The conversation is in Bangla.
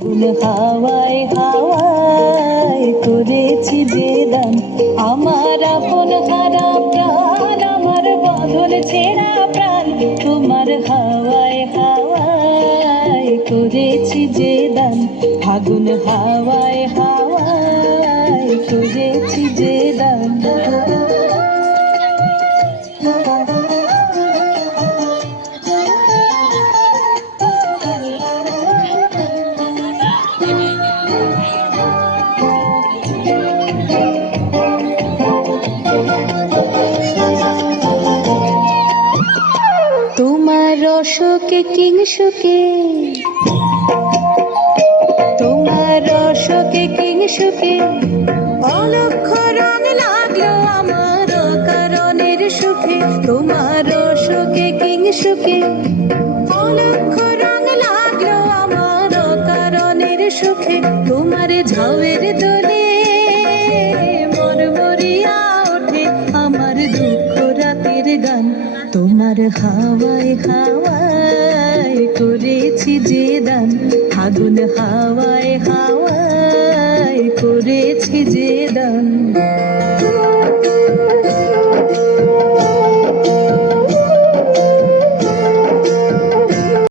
হাওয়ায় হাওয়ায় করেছি যে দান, আমার আপন হারা প্রাণ, আমার বদল ছেঁড়া প্রাণ, তোমার হাওয়ায় হাওয়ায় করেছি যে দান, ফাগুন হাওয়ায় হাওয়ায় করেছি যে দান। তোমার রসকে কিংসুকে, তোমার রসকে কিংসুকে অলক্ষ রং লাগলো আমার কারণের সুখে, তোমার রসকে কিংসুকে অলক্ষ রং লাগলো আমার কারণের সুখে, তোমার ঝাউয়ের দোলে মরমরিয়া ওঠে আমার দুঃখ রাতের গান, তোমার হাওয়ায় হাওয়ায় করেছি যে দান, ফাগুন হাওয়ায় হাওয়ায় করেছি যে দান।